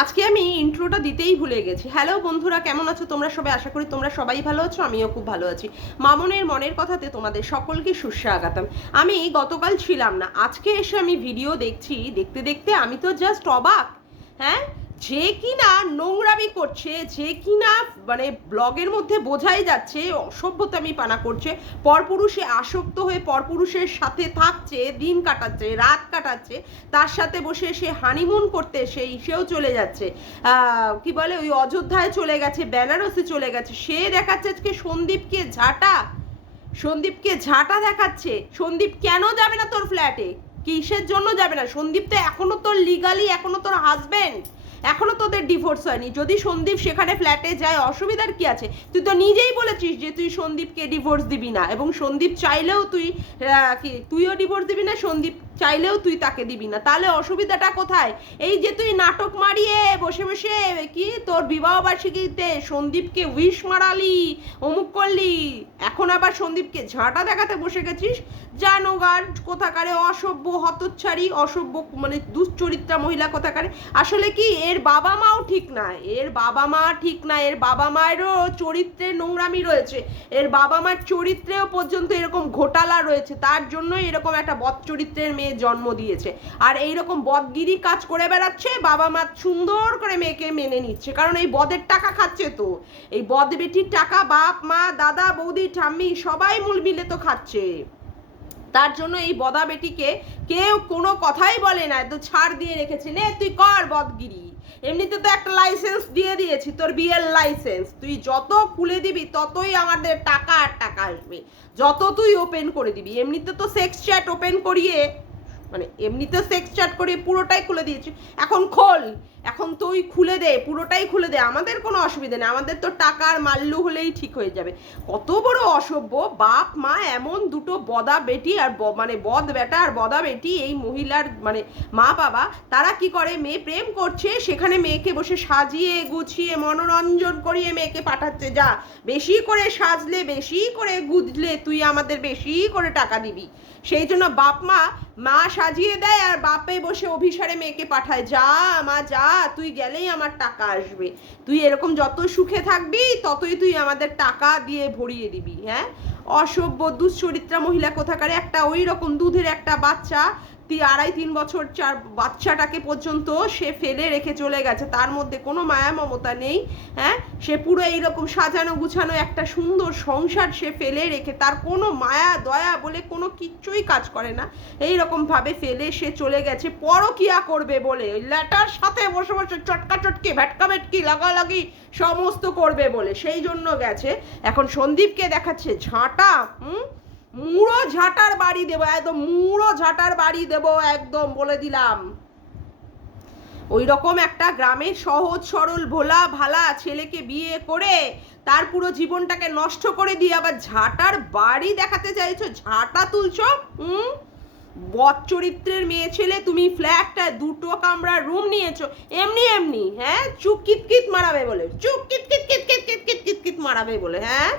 আজকে আমি ইন্ট্রোটা দিতেই ভুলে গেছি। হ্যালো বন্ধুরা, কেমন আছো? তোমরা সবাই আশা করি তোমরা সবাই ভালো আছো, আমিও খুব ভালো আছি। মামনের মনের কথাতে তোমাদের সকলকে সুস্বাগতম। আমি গতকাল ছিলাম না, আজকে এসে আমি ভিডিও দেখছি, দেখতে দেখতে আমি তো জাস্ট অবাক। হ্যাঁ? যে কিনা নোংরামি করছে, যে কিনা মানে ব্লগের মধ্যে বোঝাই যাচ্ছে অসভ্যতামি পানা করছে, পরপুরুষে আসক্ত হয়ে পরপুরুষের সাথে থাকছে, দিন কাটাচ্ছে, রাত কাটাচ্ছে, তার সাথে বসে সে হানিমুন করতে সেই সেও চলে যাচ্ছে। কি বলে, ওই অযোধ্যায় চলে গেছে, বেনারসে চলে গেছে। সে দেখাচ্ছে আজকে সন্দীপকে ঝাঁটা। সন্দীপকে ঝাঁটা দেখাচ্ছে। সন্দীপ কেন যাবে না তোর ফ্ল্যাটে কিসের জন্য যাবে না? সন্দীপ তো এখনও তোর লিগালি এখনও তোর হাজবেন্ড এখনও তোদের ডিভোর্স হয়নি। যদি সন্দীপ সেখানে ফ্ল্যাটে যায়, অসুবিধার কি আছে? তুই তো নিজেই বলেছিস যে তুই সন্দীপকে ডিভোর্স দিবি না। এবং সন্দীপ চাইলেও তুই কি, তুইও ডিভোর্স দিবি না, সন্দীপ চাইলেও তুই তাকে দিবি না। তাহলে অসুবিধাটা কোথায়? এই যে তুই নাটক মারিয়ে বসে বসে, কি, তোর বিবাহ বার্ষিকীতে সন্দীপকে উইশ মারালি, অমুক করলি, এখন আবার সন্দীপকে ঝাঁটা দেখাতে বসে গেছিস? জানো গার কোথাকারে অসভ্য হতচ্ছাড়ি, অসভ্য মানে দুশ্চরিত্রা মহিলা কোথাকারে। আসলে কি, এর বাবা মাও ঠিক না, এর বাবা মা ঠিক না, এর বাবা মায়েরও চরিত্রে নোংরামি রয়েছে, এর বাবা মার চরিত্রেও পর্যন্ত এরকম ঘোটালা রয়েছে, তার জন্যই এরকম একটা বদ চরিত্রের মেয়ে জন্ম দিয়েছে। আর এইরকম বদগিরি কাজ করে বেড়াচ্ছে, বাবা মা সুন্দর করে মেয়েকে মেনে নিচ্ছে, কারণ এই বদের টাকা খাচ্ছে তো। এই বদ বেটির টাকা বাপ, মা, দাদা, বৌদি, ঠাম্মি সবাই মূল মিলে তো খাচ্ছে। তার জন্য এই বদা বেটিকে কেউ কোনো কথাই বলে না তো ছাড় দিয়ে রেখেছে। নে, তুই কর বদগিরি। এমনিতে তো একটা লাইসেন্স দিয়ে দিয়েছি, তোর বিয়ের লাইসেন্স তুই যত খুলে দিবি, ততই আমাদের টাকা আর টাকা আসবে। যত তুই ওপেন করে দিবি। এমনিতে তো সেক্স চ্যাট ওপেন করিয়ে মানে এমনিতে সেক্স চ্যাট করে পুরোটাই খুলে দিয়েছি। এখন খোল, এখন তুই খুলে দে, পুরোটাই খুলে দে, আমাদের কোনো অসুবিধা নেই, আমাদের তো টাকার মাল্লু হলেই ঠিক হয়ে যাবে। কত বড় অসভ্য, বাপ, মা, এমন দুটো বদা বেটি আর মানে বদ বেটা আর বদা বেটি, এই মহিলার মানে মা বাবা, তারা কি করে? মেয়ে প্রেম করছে, সেখানে মেয়েকে বসে সাজিয়ে, গুছিয়ে, মনোরঞ্জন করিয়ে মেয়েকে পাঠাচ্ছে, যা, বেশি করে সাজলে, বেশি করে গুজলে তুই আমাদের বেশি করে টাকা দিবি। সেই জন্য বাপ, মা মা সাজিয়ে দেয় আর বাপে বসে অভিসারে মেয়েকে পাঠায়, যা মা, যা, তুই গেলেই আমার টাকা আসবে। তুই এরকম যত সুখে থাকবি, ততই তুই আমাদের টাকা দিয়ে ভরিয়ে দিবি। হ্যাঁ? অসভ্য, দুশ্চরিত্রা মহিলা কোথাকারে একটা ওই রকম দুধের একটা বাচ্চা আড়াই তিন বছর চার বাচ্চাটাকে পর্যন্ত সে ফেলে রেখে চলে গেছে। তার মধ্যে কোনো মায়া মমতা নেই হ্যাঁ? সে পুরো এইরকম সাজানো গুছানো একটা সুন্দর সংসার সে ফেলে রেখে, তার কোনো মায়া, দয়া বলে কোনো কিচ্ছুই কাজ করে না। এই রকম ভাবে ফেলে সে চলে গেছে, পরকিয়া করবে বলে। ওই ল্যাটার সাথে বসে বসে চটকা চটকি, ভেটকা ভেটকি, লাগালাগি সমস্ত করবে বলে। সেই জন্য গেছে। এখন সন্দীপকে দেখাচ্ছে ঝাঁটা, হুম? মুড়ো ঝাঁটার বাড়ি দেবো, একদম মুড়ো ঝাঁটার বাড়ি দেবো, একদম বলে দিলাম। ওই রকম একটা গ্রামের সহজ সরল ভোলা ভালা ছেলেকে বিয়ে করে তার পুরো জীবনটাকে নষ্ট করে দিয়ে আবার ঝাঁটার বাড়ি দেখাতে চাইছো? ঝাঁটা তুলছো? হুম? বদ চরিত্রের মেয়ে ছেলে, তুমি ফ্ল্যাটটা, দুটো কামরা রুম নিয়েছো। এমনি এমনি হ্যাঁ? চুপ কিত কিত মারাবে বলে। চুপ কিত কিত কিত কিত কিত কিত কিত কিত মারাবে বলে হ্যাঁ?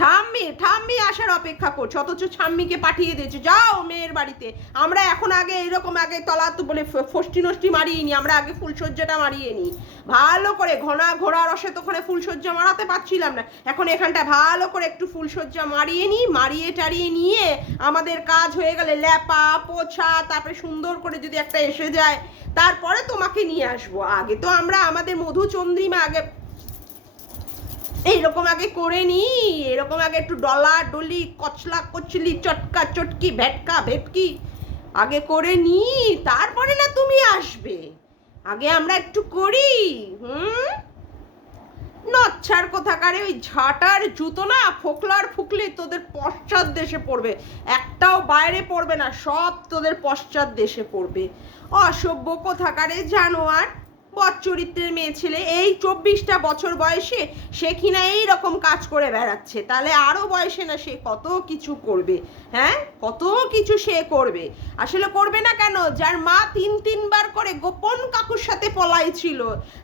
ঠাম্মি ঠাম্মি আসার অপেক্ষা করছ, অথচ ঠাম্মিকে পাঠিয়ে দিয়েছ। যাও মেয়ের বাড়িতে। আমরা এখন আগে এরকম আগে তলা তো বলে ফষ্টি নষ্টি মারিয়ে নিই আমরা আগে ফুলসজ্জাটা মারিয়ে নিই ভালো করে ঘনা ঘোড়া রসে তো ওখানে ফুলসজ্জা মারাতে পারছিলাম না। এখন এখানটা ভালো করে একটু ফুলসজ্জা মারিয়ে নিই মারিয়ে টারিয়ে নিয়ে আমাদের কাজ হয়ে গেলে ল্যাপা, পোছা, তারপরে সুন্দর করে যদি একটা এসে যায়, তারপরে তোমাকে নিয়ে আসব। আগে তো আমরা আমাদের মধুচন্দ্রিমা আগে এইরকম আগে করে নি, এরকম আগে একটু ডলা ডলি, কচলা কচলি, চটকা চটকি, ভেটকা ভেটকি, আগে করে নি, তারপরে না তুমি আসবে। আগে আমরা একটু করি, হুম? নচ্ছার কোথাকারে ওই ঝাঁটার জুতো না, ফোকলার ফুকলে তোদের পশ্চাৎ দেশে পড়বে। একটাও বাইরে পড়বে না, সব তোদের পশ্চাৎ দেশে পড়বে। অসভ্য কোথাকারে জানোয়ার বদ চরিত্রের মেয়ে ছেলে। এই চব্বিশটা বছর বয়সে সে কিনা এই রকম কাজ করে বেড়াচ্ছে। তাহলে আরও বয়সে না সে কত কিছু করবে হ্যাঁ? কত কিছু সে করবে। আসলে করবে না কেন? যার মা তিন, তিনবার করে গোপন কাকুর সাথে পলাই ছিল,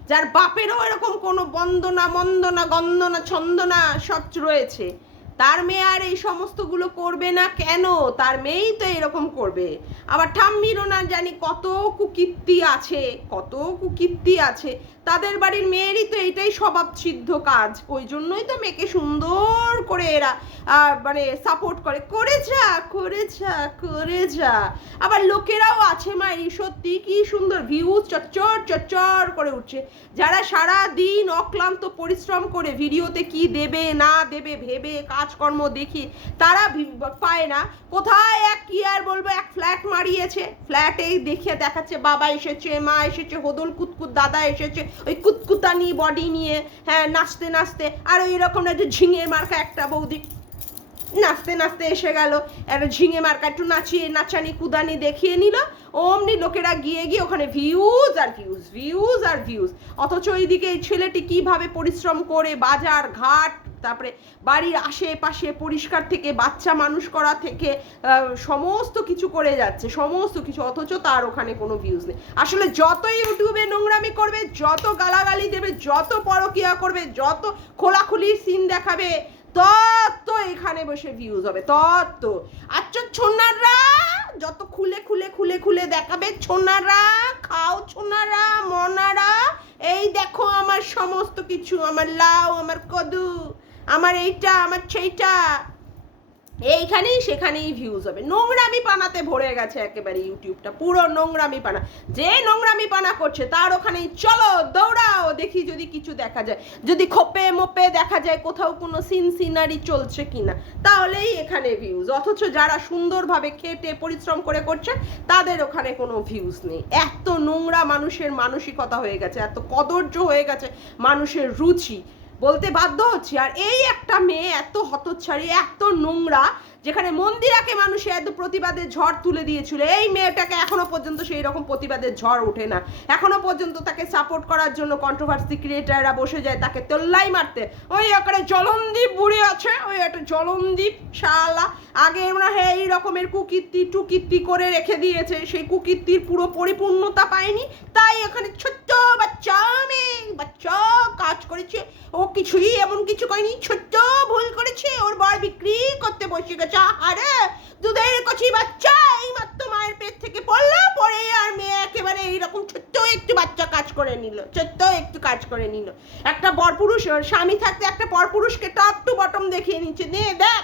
যার বাপেরও এরকম কোনো বন্দনা, মন্দনা, গন্দনা, ছন্দনা সব রয়েছে। তার মেয়ে আর এই সমস্তগুলো করবে না কেন? তার মেয়েই তো এরকম করবে। আবার ঠাম্মিরও না জানি কত কুকীর্তি আছে, কত কুকীর্তি আছে। তাদের বাড়ির মেয়েরই তো এটাই স্বভাব সিদ্ধ কাজ। ওই জন্যই তো মেয়েকে সুন্দর করে এরা মানে সাপোর্ট করে। করে যা করে যা করে যা আবার লোকেরাও আছে মা সত্যি কি সুন্দর ভিউজ চচ্চর চচ্চর করে উঠছে। যারা সারা দিন অক্লান্ত পরিশ্রম করে ভিডিওতে কি দেবে, না দেবে, ভেবে কাজকর্ম তারা পায় না। কোথায় এক কি আর বলব, এক ফ্ল্যাট মারিয়েছে। ফ্ল্যাটেই দেখে দেখাচ্ছে, বাবা এসেছে, মা এসেছে, হোদল কুতকুত, দাদা এসেছে, ওই কুতকুতানি বডি নিয়ে হ্যাঁ নাচতে নাচতে, আর ওই রকম একটা ঝিঙের মার্কা একটা বৌদি। নাচতে নাচতে এসে গেল। একটা ঝিঙে মার্কা একটু নাচিয়ে নাচানি, কুদানি দেখিয়ে নিল। অমনি লোকেরা গিয়ে গিয়ে ওখানে ভিউজ আর ভিউজ ভিউজ আর ভিউজ অথচ ওইদিকে এই ছেলেটি কীভাবে পরিশ্রম করে বাজার, ঘাট, তারপরে বাড়ির আশেপাশে পরিষ্কার থেকে বাচ্চা মানুষ করা থেকে সমস্ত কিছু করে যাচ্ছে, সমস্ত কিছু। অথচ তার ওখানে কোনো ভিউজ নেই। আসলে যত ইউটিউবে নোংরামি করবে, যত গালাগালি দেবে, যত পরকিয়া করবে, যত খোলাখুলি সিন দেখাবে তত এখানে বসে ভিউজ হবে তত আচ্ছা ছোনারা, যত খুলে খুলে খুলে খুলে দেখাবে, ছোনারা, খাও ছোনারা, মনারা, এই দেখো আমার সমস্ত কিছু, আমার লাউ, আমার কদু, আমার এইটা, আমার সেইটা। এইখানেই সেখানেই ভিউজ হবে। নোংরামি পানাতে ভরে গেছে একেবারে ইউটিউবটা, পুরো নোংরামি পানা। যে নোংরামি পানা করছে, তার ওখানেই চলো দৌড়াও, দেখি যদি কিছু দেখা যায়। যদি খোপে মোপে দেখা যায় কোথাও কোনো সিন সিনারি চলছে কিনা, তাহলেই এখানে ভিউজ অথচ যারা সুন্দরভাবে খেটে পরিশ্রম করে করছে, তাদের ওখানে কোনো ভিউজ নেই। এত নোংরা মানুষের মানসিকতা হয়ে গেছে, এত কদর্য হয়ে গেছে মানুষের রুচি। বলতে বাধ্য হচ্ছি। আর এই একটা মেয়ে এত হতচ্ছাড়ি এত নোংরা যেখানে মন্দিরাকে মানুষে এত প্রতিবাদের ঝড় তুলে দিয়েছিল। এই মেয়েটাকে এখনও পর্যন্ত সেই রকম প্রতিবাদের ঝড় ওঠে না। এখনও পর্যন্ত তাকে সাপোর্ট করার জন্য কন্ট্রোভার্সি ক্রিয়েটাররা বসে যায় তাকে তোল্লাই মারতে। ওই এখানে জলনদীপ বুড়ি আছে, ওই একটা জলনদীপ শালা। আগে মনে হ্যাঁ এই রকমের কুকীর্তি টুকীর্তি করে রেখে দিয়েছে, সেই কুকীর্তির পুরো পরিপূর্ণতা পায়নি। তাই এখানে ছোট্ট বাচ্চা মেয়ে, বাচ্চা কাজ করেছে। ও কিছুই এমন কিছু করেনি ছোট্ট ভুল করেছে, ওর বর বিক্রি আরে দুধের কচি বাচ্চা এই মাত্র মায়ের পেট থেকে পড়ল পরে আর মেয়ে একেবারে এইরকম ছোট্ট একটু বাচ্চা কাজ করে নিল, ছোট্ট একটু কাজ করে নিল। একটা পরপুরুষ স্বামী থাকতে একটা পরপুরুষকে টপ টু বটম দেখিয়ে নিচ্ছে দেখ,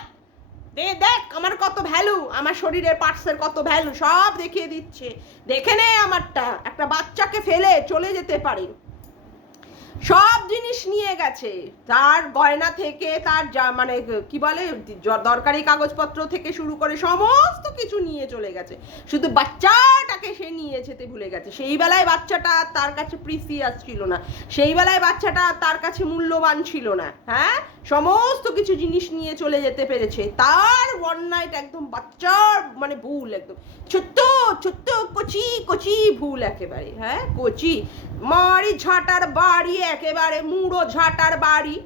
দে দেখ, আমার কত ভ্যালু আমার শরীরের পার্টসের কত ভ্যালু সব দেখিয়ে দিচ্ছে। দেখে নে আমারটা, একটা বাচ্চাকে ফেলে চলে যেতে পারে। সব জিনিস নিয়ে গেছে। তার গয়না থেকে, তার যা মানে কি বলে দরকারি কাগজপত্র থেকে শুরু করে সমস্ত কিছু নিয়ে চলে গেছে। শুধু বাচ্চাটাকে সে নিয়ে যেতে ভুলে গেছে। সেই বেলায় বাচ্চাটা তার কাছে প্রিসিয়াস ছিল না। সেই বেলায় বাচ্চাটা তার কাছে মূল্যবান ছিল না। হ্যাঁ? সমস্ত কিছু জিনিস নিয়ে চলে যেতে পেরেছে। তার ওয়ান নাইট একদম বাচ্চার মানে ভুল একদম। ছোট্ট ছোট্ট কচি কচি ভুল একেবারে। হ্যাঁ? কচি। মারি ঝাঁটার বাড়ি একেবারে মুড়ো ঝাঁটার বাড়ি।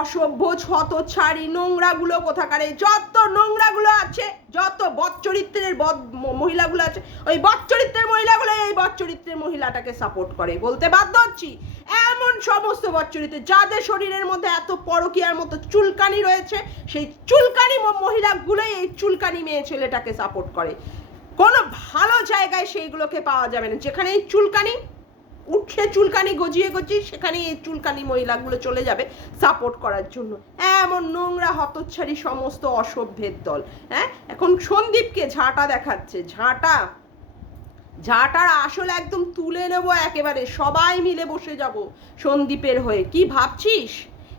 অসভ্য ছত ছাড়ি নোংরাগুলো কোথাকারে? যত নোংরাগুলো আছে, যত বচ্চরিত্রের বদ মহিলাগুলো আছে, ওই বচ্চরিত্রের মহিলাগুলো এই বচ্চরিত্রের মহিলাটাকে সাপোর্ট করে। বলতে বাধ্য হচ্ছি, এমন সমস্ত বচ্চরিত্র যাদের শরীরের মধ্যে এত পরকিয়ার মতো চুলকানি রয়েছে, সেই চুলকানি মহিলাগুলোই এই চুলকানি মেয়ে ছেলেটাকে সাপোর্ট করে। কোনো ভালো জায়গায় সেইগুলোকে পাওয়া যাবে না। যেখানে এই চুলকানি উঠছে চুলকানি গজিয়ে গজিয়ে সেখানে এই চুলকানি মহিলাগুলো চলে যাবে সাপোর্ট করার জন্য। এমন নোংরা, হতচ্ছাড়ি সমস্ত অসভ্যের দল হ্যাঁ? এখন সন্দীপকে ঝাঁটা দেখাচ্ছে, ঝাঁটা। ঝাঁটার আসল একদম তুলে নেব একেবারে, সবাই মিলে বসে যাব সন্দীপের হয়ে। কি ভাবছিস?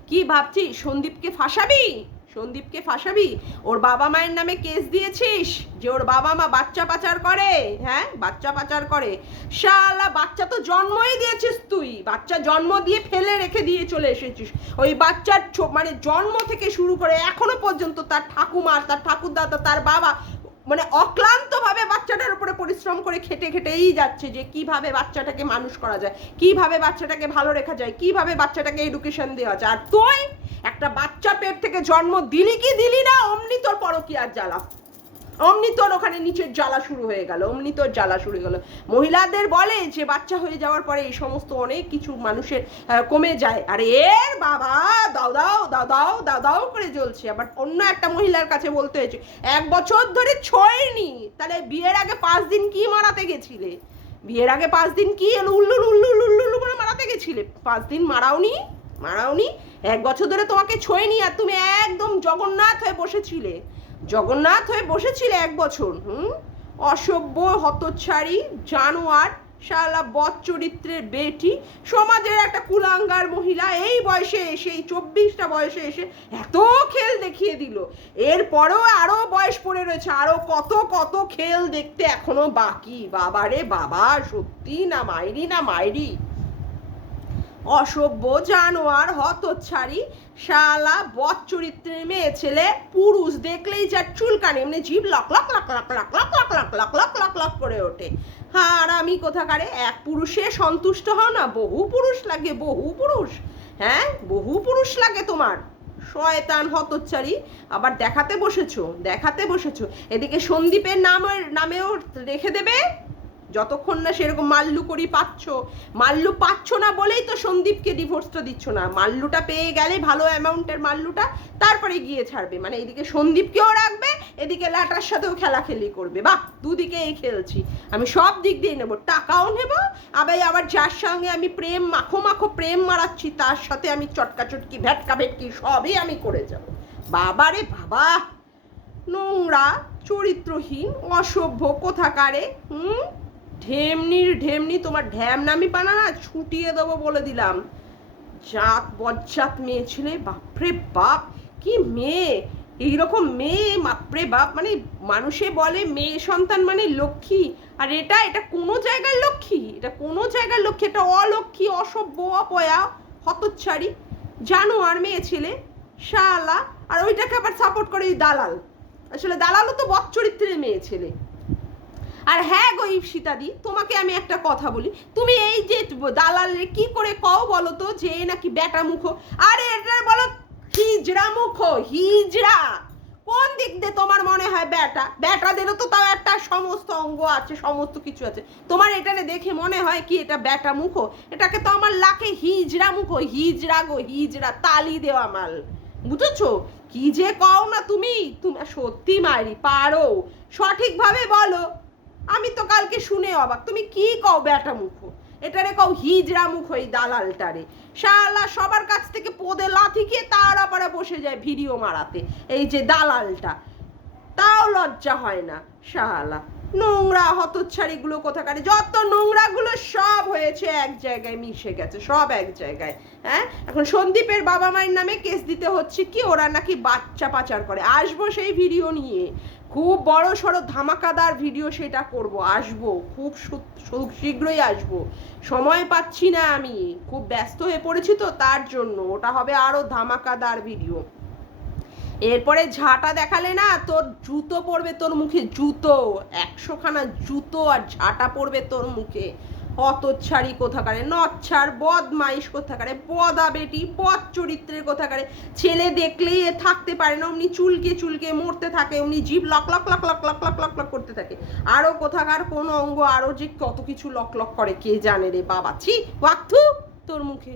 কি ভাবছিস? সন্দীপকে ফাঁসাবি? সন্দীপকে ফাঁসাবি? ওর বাবা মায়ের নামে কেস দিয়েছিস যে ওর বাবা মা বাচ্চা পাচার করে? হ্যাঁ বাচ্চা পাচার করে। শালা, বাচ্চা তো জন্মই দিয়েছিস তুই। বাচ্চা জন্ম দিয়ে ফেলে রেখে দিয়ে চলে এসেছিস। ওই বাচ্চার মানে জন্ম থেকে শুরু করে এখনও পর্যন্ত তার ঠাকুমা তার ঠাকুরদাদা তার বাবা মানে অক্লান্তভাবে বাচ্চাটার উপরে পরিশ্রম করে খেটে খেটেই যাচ্ছে যে কীভাবে বাচ্চাটাকে মানুষ করা যায়, কীভাবে বাচ্চাটাকে ভালো রেখা যায়, কীভাবে বাচ্চাটাকে এডুকেশন দেওয়া যায়। আর তুই একটা বাচ্চা পেট থেকে জন্ম দিলি কি দিলি না অমনি তোর পরকিয়ার জ্বালা অমনি তোর ওখানে নিচের জ্বালা শুরু হয়ে গেল অমনি তোর জ্বালা শুরু হয়ে গেল মহিলাদের বলে যে বাচ্চা হয়ে যাওয়ার পরে এই সমস্ত অনেক কিছু মানুষের কমে যায় আর এর বাবা দাও দাও দাও দাও দাও দাও করে জ্বলছে আবার অন্য একটা মহিলার কাছে বলতে হয়েছে এক বছর ধরে ছোঁয়নি তাহলে বিয়ের আগে পাঁচ দিন কি মারাতে গেছিলে বিয়ের আগে পাঁচ দিন কি এলো উল্লু উল্লু উল্লু উল্লু করে মারাতে গেছিলে পাঁচ দিন মারাওনি মারাওনি, এক বছর ধরে তোমাকে ছোঁয়নি আর তুমি একদম জগন্নাথ হয়ে বসেছিলে। জগন্নাথ হয়ে বসেছিলে এক বছর, হুম? অসভ্য, হতচ্ছাড়ি, জানোয়ার, শালা বদ চরিত্রের বেটি, সমাজের একটা কুলাঙ্গার মহিলা, এই বয়সে এসে, এই চব্বিশটা বয়সে এসে এত খেল দেখিয়ে দিল। এরপরেও আরও বয়স পড়ে রয়েছে আরও কত কত খেল দেখতে এখনও বাকি। বাবারে বাবা, সত্যি না মাইরি না মাইরি। অসভ্য জানোয়ার হতচ্ছাড়ি শালা বদ চরিত্রের মেয়ে ছেলে পুরুষ দেখলেই যার চুলকানি এমনি জিভ লক লক লক লক লক লক লক লক লক লক লক লক করে ওঠে হ্যাঁ আর আমি কোথাকারে এক পুরুষে সন্তুষ্ট হও না বহু পুরুষ লাগে বহু পুরুষ হ্যাঁ বহু পুরুষ লাগে তোমার শয়তান হতচ্চারি আবার দেখাতে বসেছো দেখাতে বসেছো এদিকে সন্দীপের নামের নামেও রেখে দেবে যতক্ষণ না সেরকম মাল্লু করি পাচ্ছ, মাল্লু পাচ্ছ না বলেই তো সন্দীপকে ডিভোর্সটা দিচ্ছ না। মাল্লুটা পেয়ে গেলে ভালো অ্যামাউন্টের মাল্লুটা তারপরে গিয়ে ছাড়বে। মানে এদিকে সন্দীপকেও রাখবে, এদিকে ল্যাটার সাথেও খেলাখেলি করবে। বাহ দুদিকে এই খেলছি। আমি সব দিক দিয়ে নেব। টাকাও নেব। আবার আবার যার সঙ্গে আমি প্রেম, মাখো মাখো প্রেম মারাচ্ছি, তার সাথে আমি চটকা চটকি ভেটকা ভেটকি সবই আমি করে যাব। বাবারে বাবা! নোংরা, চরিত্রহীন, অসভ্য, কোথাকারে, হুম? ঢেমনির ঢেমনি তোমার ঢ্যাম নামি পানা না ছুটিয়ে দেবো বলে দিলাম। জাত বজ্জাত মেয়ে ছেলে, বাপরে বাপ, কি মেয়ে? এইরকম মেয়ে, বাপরে বাপ মানে মানুষে বলে মেয়ে সন্তান মানে লক্ষ্মী। আর এটা এটা কোনো জায়গার লক্ষ্মী, এটা কোনো জায়গার লক্ষ্মী, এটা অলক্ষ্মী, অসভ্য, অপয়া, হতচ্ছাড়ি আর মেয়ে ছেলে, শালা। আর ওইটাকে আবার সাপোর্ট করে দালাল। আসলে দালালও তো বদ চরিত্রের মেয়ে ছেলে। আর হ্যাঁ গো ইপসিতাদি তোমাকে আমি একটা কথা বলি। তুমি এই যে দালালে কি করে কও বলো তো যে নাকি বেটা মুখো আরে এটা বলো হিজড়া মুখো হিজড়া। কোন দিক দিয়ে তোমার মনে হয় বেটা বেটাদেরও তো তাও একটা সমস্ত অঙ্গ আছে, সমস্ত কিছু আছে। তোমার এটারে দেখে মনে হয় কি এটা বেটা মুখো এটাকে তো আমার লাখে হিজড়া মুখো হিজড়া গো, হিজড়া, তালি দেওয়া মাল। বুঝেছ? কি যে কও না তুমি? তুমি সত্যি মারি পারো। সঠিকভাবে বলো। আমি তো কালকে শুনে অবাক। তুমি কি কও বেটা মুখো? এটারে কও হিজড়া মুখ ওই দালালটারে। শালা সবার কাছ থেকে পোদে লাথি খেয়ে তার আপারে বসে যায় ভিডিও মারাতে, এই যে দালালটা। তাও লজ্জা হয় না, শালা। নোংরা হতচ্ছাড়িগুলো কোথাকারে, যত নোংরাগুলো সব হয়েছে এক জায়গায় মিশে গেছে, সব এক জায়গায় হ্যাঁ? এখন সন্দীপের বাবা মায়ের নামে কেস দিতে হচ্ছে কি? ওরা নাকি বাচ্চা পাচার করে। আসব সেই ভিডিও নিয়ে। খুব বড় সড়ো ধামাকাদার ভিডিও সেটা করব, আসব, খুব শীঘ্রই আসব। সময় পাচ্ছি না আমি, খুব ব্যস্ত হয়ে পড়েছি তো তার জন্য, ওটা হবে আরও ধামাকাদার ভিডিও। এরপরে ঝাঁটা দেখালে না তোর জুতো পড়বে তোর মুখে, জুতো, একশোখানা জুতো আর ঝাঁটা পড়বে তোর মুখে। অতচ্ছাড়ি কোথাকারে নচ্ছার বদমাইশ কোথাকারে বদা বেটি বদ চরিত্রের কোথাকারে। ছেলে দেখলেই এ থাকতে পারে না, অমনি চুলকে চুলকে মরতে থাকে, অমনি জিভ লক লক লক লক লক লক লক লক করতে থাকে। আরও কোথাকার কোন অঙ্গ আরও যে কত কিছু লক লক করে, কে জানে রে বাবা। ছি ওয়াক্থু তোর মুখে।